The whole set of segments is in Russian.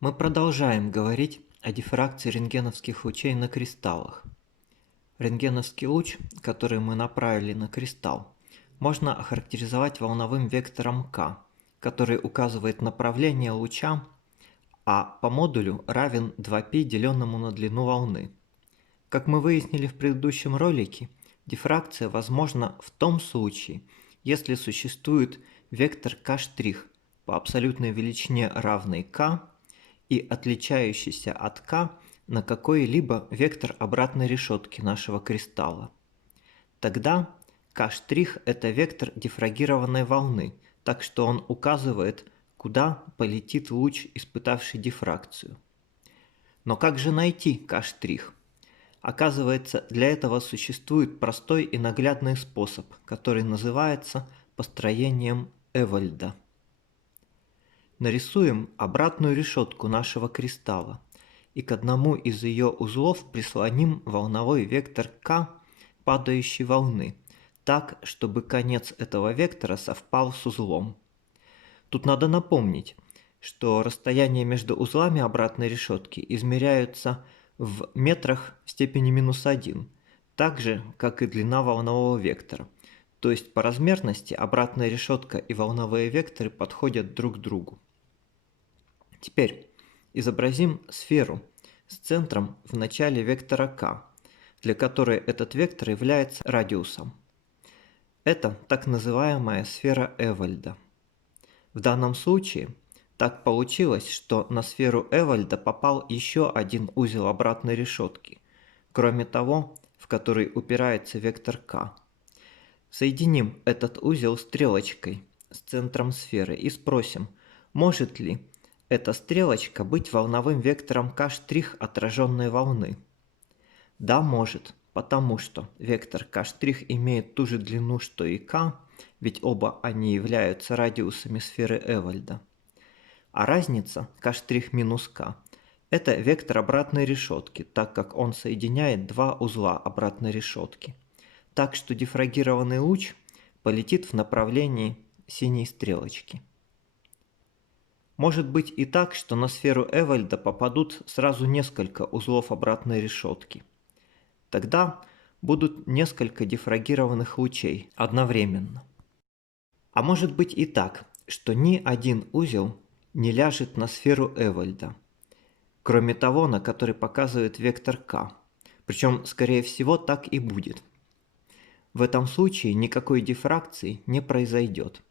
Мы продолжаем говорить о дифракции рентгеновских лучей на кристаллах. Рентгеновский луч, который мы направили на кристалл, можно охарактеризовать волновым вектором k, который указывает направление луча, а по модулю равен 2π, деленному на длину волны. Как мы выяснили в предыдущем ролике, дифракция возможна в том случае, если существует вектор k' по абсолютной величине равный k и отличающийся от k на какой-либо вектор обратной решетки нашего кристалла. Тогда k' – это вектор дифрагированной волны, так что он указывает, куда полетит луч, испытавший дифракцию. Но как же найти k'? Оказывается, для этого существует простой и наглядный способ, который называется построением Эвальда. Нарисуем обратную решетку нашего кристалла и к одному из ее узлов прислоним волновой вектор k падающей волны, так, чтобы конец этого вектора совпал с узлом. Тут надо напомнить, что расстояние между узлами обратной решетки измеряются в метрах в степени -1, так же, как и длина волнового вектора. То есть по размерности обратная решетка и волновые векторы подходят друг к другу. Теперь изобразим сферу с центром в начале вектора k, для которой этот вектор является радиусом. Это так называемая сфера Эвальда. В данном случае так получилось, что на сферу Эвальда попал еще один узел обратной решетки, кроме того, в который упирается вектор k. Соединим этот узел стрелочкой с центром сферы и спросим, может ли эта стрелочка быть волновым вектором k' отраженной волны. Да, может, потому что вектор k' имеет ту же длину, что и k, ведь оба они являются радиусами сферы Эвальда. А разница k' минус k – это вектор обратной решетки, так как он соединяет два узла обратной решетки. Так что дифрагированный луч полетит в направлении синей стрелочки. Может быть и так, что на сферу Эвальда попадут сразу несколько узлов обратной решетки. Тогда будут несколько дифрагированных лучей одновременно. А может быть и так, что ни один узел не ляжет на сферу Эвальда, кроме того, на который показывает вектор k. Причем, скорее всего, так и будет. В этом случае никакой дифракции не произойдет.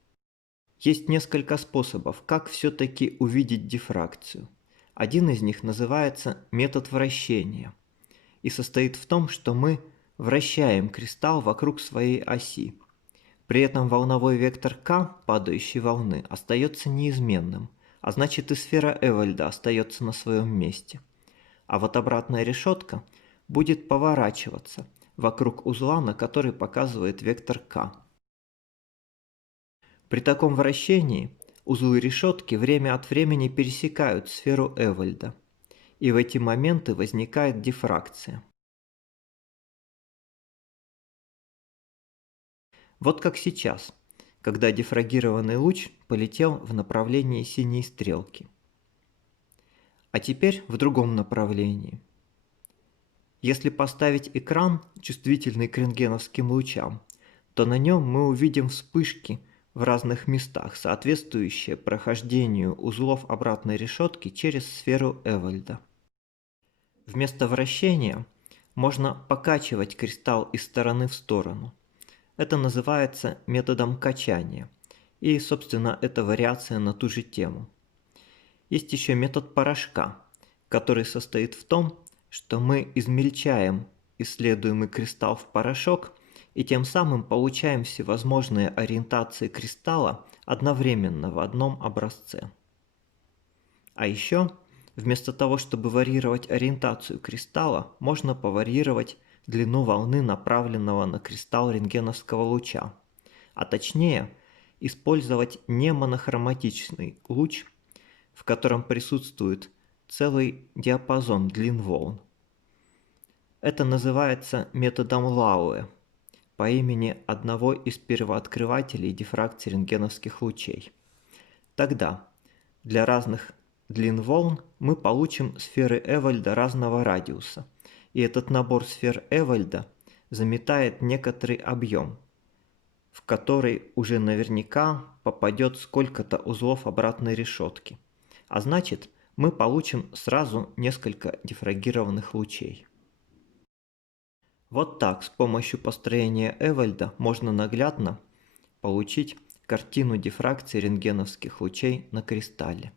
Есть несколько способов, как все-таки увидеть дифракцию. Один из них называется метод вращения и состоит в том, что мы вращаем кристалл вокруг своей оси. При этом волновой вектор k падающей волны остается неизменным, а значит и сфера Эвальда остается на своем месте. А вот обратная решетка будет поворачиваться вокруг узла, на который показывает вектор k. При таком вращении узлы решетки время от времени пересекают сферу Эвальда, и в эти моменты возникает дифракция. Вот как сейчас, когда дифрагированный луч полетел в направлении синей стрелки. А теперь в другом направлении. Если поставить экран, чувствительный к рентгеновским лучам, то на нем мы увидим вспышки в разных местах, соответствующие прохождению узлов обратной решетки через сферу Эвальда. Вместо вращения можно покачивать кристалл из стороны в сторону. Это называется методом качания, и, собственно, это вариация на ту же тему. Есть еще метод порошка, который состоит в том, что мы измельчаем исследуемый кристалл в порошок и тем самым получаем всевозможные ориентации кристалла одновременно в одном образце. А еще, вместо того, чтобы варьировать ориентацию кристалла, можно поварьировать длину волны направленного на кристалл рентгеновского луча, а точнее использовать не монохроматичный луч, в котором присутствует целый диапазон длин волн. Это называется методом Лауэ по имени одного из первооткрывателей дифракции рентгеновских лучей. Тогда для разных длин волн, мы получим сферы Эвальда разного радиуса. И этот набор сфер Эвальда заметает некоторый объем, в который уже наверняка попадет сколько-то узлов обратной решетки. А значит, мы получим сразу несколько дифрагированных лучей. Вот так с помощью построения Эвальда можно наглядно получить картину дифракции рентгеновских лучей на кристалле.